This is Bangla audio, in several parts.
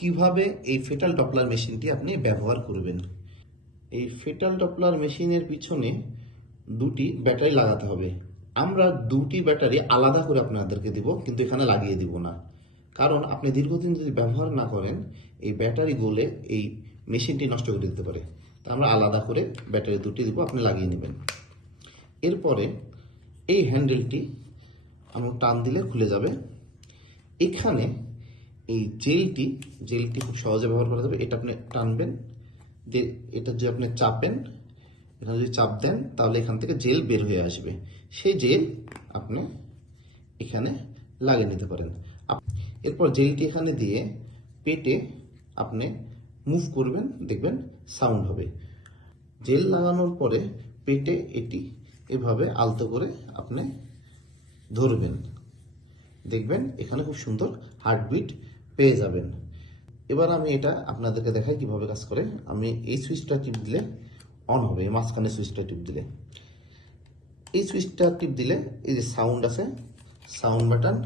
কীভাবে এই ফেটাল ডপলার মেশিনটি আপনি ব্যবহার করবেন? এই ফেটাল ডপলার মেশিনের পিছনে দুটি ব্যাটারি লাগাতে হবে। আমরা দুটি ব্যাটারি আলাদা করে আপনাদেরকে দিব, কিন্তু এখানে লাগিয়ে দিব না। কারণ আপনি দীর্ঘদিন যদি ব্যবহার না করেন, এই ব্যাটারি গলে এই মেশিনটি নষ্ট করে দিতে পারে। তা আমরা আলাদা করে ব্যাটারি দুটি দিব, আপনি লাগিয়ে নেবেন। এরপরে এই হ্যান্ডেলটি আমরা টান দিলে খুলে যাবে। এখানে এই জেলটি জেলটি খুব সহজে ব্যবহার করা যাবে। এটা আপনি টানবেন এটা যদি আপনি চাপেন, এখানে যদি চাপ দেন, তাহলে এখান থেকে জেল বের হয়ে আসবে। সেই জেল আপনি এখানে লাগিয়ে নিতে পারেন। এরপর জেলটি এখানে দিয়ে পেটে আপনি মুভ করবেন, দেখবেন সাউন্ড হবে। জেল লাগানোর পরে পেটে এটি এভাবে আলতো করে আপনি ধরবেন। দেখবেন এখানে খুব সুন্দর হার্টবিট পেয়ে যাবেন। এবার আমি এটা আপনাদেরকে দেখাই কীভাবে কাজ করে। আমি এই সুইচটা টিপ দিলে অন হবে, এই মাঝখানে সুইচটা টিপ দিলে। এই সুইচটা টিপ দিলে এই যে সাউন্ড আছে সাউন্ড বাটন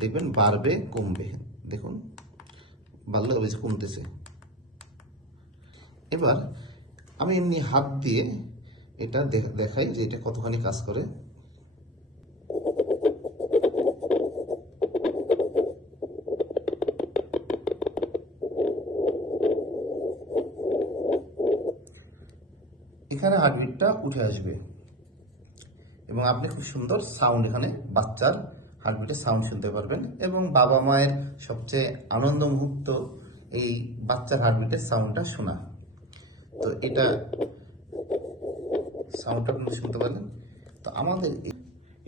দেখবেন বাড়বে, কমবে। দেখুন, বাড়লে বেশি কমতেছে। এবার আমি এমনি হাত দিয়ে এটা দেখ- দেখাই যে এটা কতখানি কাজ করে। এখানে হার্টবিটটা উঠে আসবে। এবং আপনি খুব সুন্দর সাউন্ড এখানে, বাচ্চার হার্টবিটের সাউন্ড শুনতে পারবেন। এবং বাবা মায়ের সবচেয়ে আনন্দ মুহূর্ত এই বাচ্চার হার্টবিটের সাউন্ডটা শোনা। তো এটা সাউন্ডটা আপনি শুনতে পারলেন। তো আমাদের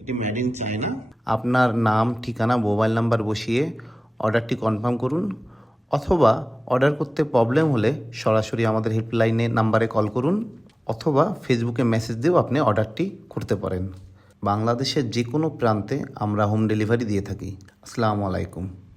এটি মেড ইন চায়না আপনার নাম, ঠিকানা মোবাইল নাম্বার বসিয়ে অর্ডারটি কনফার্ম করুন। অথবা অর্ডার করতে প্রবলেম হলে সরাসরি আমাদের হেল্পলাইনে নাম্বারে কল করুন। অথবা ফেসবুকে মেসেজ দিয়েও আপনি অর্ডারটি করতে পারেন। বাংলাদেশের যে কোনো প্রান্তে আমরা হোম ডেলিভারি দিয়ে থাকি। আসসালামু আলাইকুম।